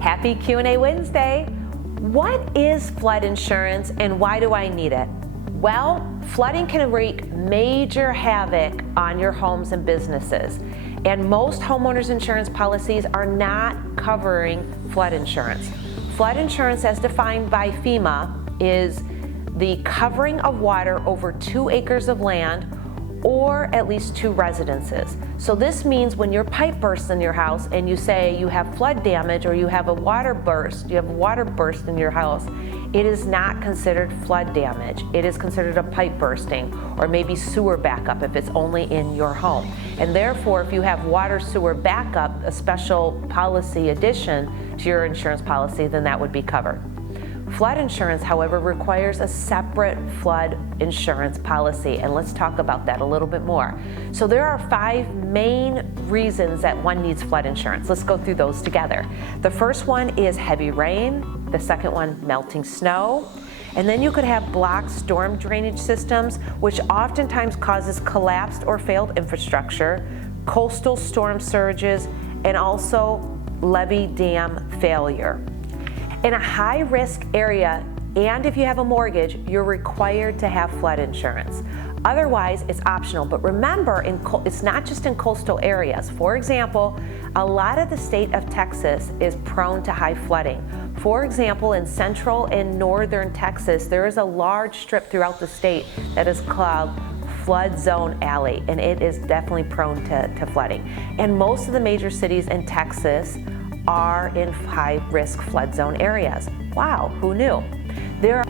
Happy Q&A Wednesday. What is flood insurance and why do I need it? Well, flooding can wreak major havoc on your homes and businesses, and most homeowners insurance policies are not covering flood insurance. Flood insurance, as defined by FEMA, is the covering of water over 2 acres of land or at least 2 residences. So this means when your pipe bursts in your house and you say you have flood damage or you have a water burst in your house, it is not considered flood damage. It is considered a pipe bursting or maybe sewer backup if it's only in your home. And therefore, if you have water sewer backup, a special policy addition to your insurance policy, then that would be covered. Flood insurance, however, requires a separate flood insurance policy, and let's talk about that a little bit more. So there are 5 main reasons that one needs flood insurance. Let's go through those together. The first one is heavy rain, the second one, melting snow, and then you could have blocked storm drainage systems, which oftentimes causes collapsed or failed infrastructure, coastal storm surges, and also levee dam failure. In a high-risk area, and if you have a mortgage, you're required to have flood insurance. Otherwise, it's optional. But remember, it's not just in coastal areas. For example, a lot of the state of Texas is prone to high flooding. For example, in central and northern Texas, there is a large strip throughout the state that is called Flood Zone Alley, and it is definitely prone to flooding. And most of the major cities in Texas are in high-risk flood zone areas. Wow, who knew? There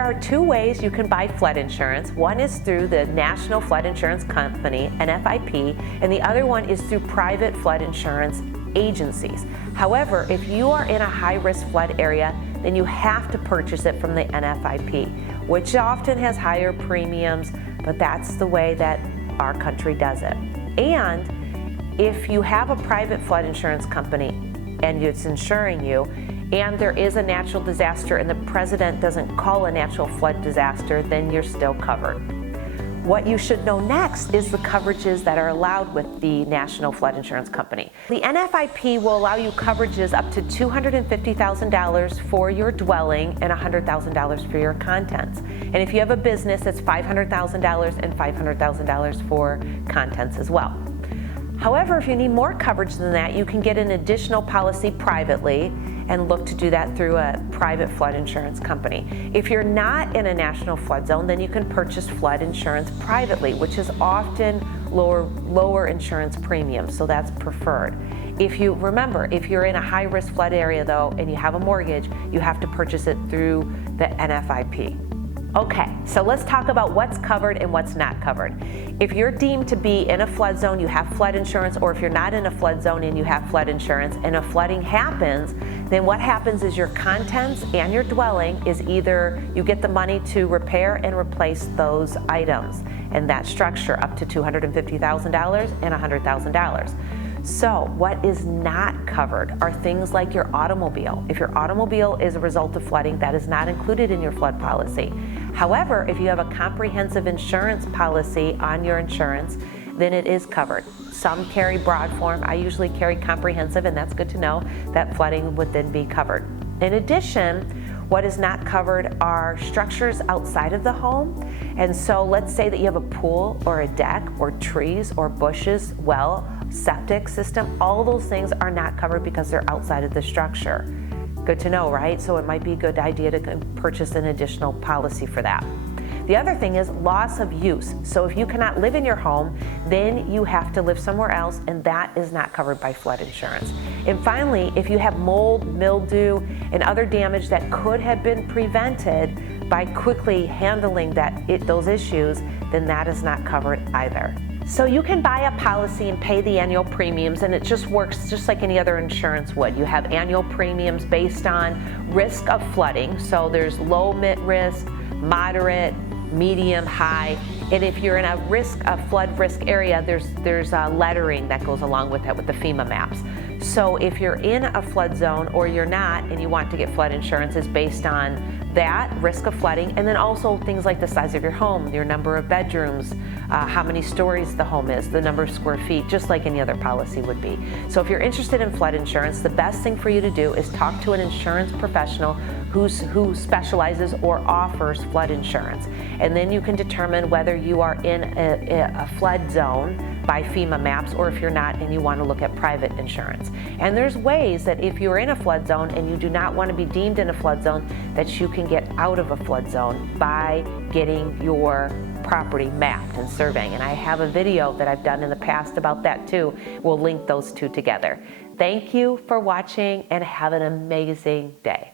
are 2 ways you can buy flood insurance. One is through the National Flood Insurance Company, NFIP, and the other one is through private flood insurance agencies. However, if you are in a high-risk flood area, then you have to purchase it from the NFIP, which often has higher premiums, but that's the way that our country does it. And if you have a private flood insurance company and it's insuring you, and there is a natural disaster and the president doesn't call a natural flood disaster, then you're still covered. What you should know next is the coverages that are allowed with the National Flood Insurance Company. The NFIP will allow you coverages up to $250,000 for your dwelling and $100,000 for your contents. And if you have a business, it's $500,000 and $500,000 for contents as well. However, if you need more coverage than that, you can get an additional policy privately and look to do that through a private flood insurance company. If you're not in a national flood zone, then you can purchase flood insurance privately, which is often lower insurance premiums, so that's preferred. If you're in a high-risk flood area though, and you have a mortgage, you have to purchase it through the NFIP. Okay, so let's talk about what's covered and what's not covered. If you're deemed to be in a flood zone, you have flood insurance, or if you're not in a flood zone and you have flood insurance and a flooding happens, then what happens is your contents and your dwelling is either you get the money to repair and replace those items and that structure up to $250,000 and $100,000. So what is not covered are things like your automobile. If your automobile is a result of flooding, that is not included in your flood policy. However, if you have a comprehensive insurance policy on your insurance, then it is covered. Some carry broad form. I usually carry comprehensive, and that's good to know that flooding would then be covered. In addition, what is not covered are structures outside of the home. And so let's say that you have a pool or a deck or trees or bushes, well, septic system, all those things are not covered because they're outside of the structure. Good to know, right? So it might be a good idea to purchase an additional policy for that. The other thing is loss of use. So if you cannot live in your home, then you have to live somewhere else, and that is not covered by flood insurance. And finally, if you have mold, mildew, and other damage that could have been prevented by quickly handling those issues, then that is not covered either. So you can buy a policy and pay the annual premiums, and it just works just like any other insurance would. You have annual premiums based on risk of flooding. So there's low risk, moderate, medium, high, and if you're in a flood risk area, there's lettering that goes along with that with the FEMA maps. So if you're in a flood zone or you're not and you want to get flood insurance, is based on that risk of flooding, and then also things like the size of your home, your number of bedrooms, how many stories the home is, the number of square feet, just like any other policy would be. So if you're interested in flood insurance, the best thing for you to do is talk to an insurance professional who specializes or offers flood insurance. And then you can determine whether you are in a flood zone by FEMA maps, or if you're not and you want to look at private insurance. And there's ways that if you're in a flood zone and you do not want to be deemed in a flood zone, that you can get out of a flood zone by getting your property mapped and surveying. And I have a video that I've done in the past about that too. We'll link those two together. Thank you for watching and have an amazing day.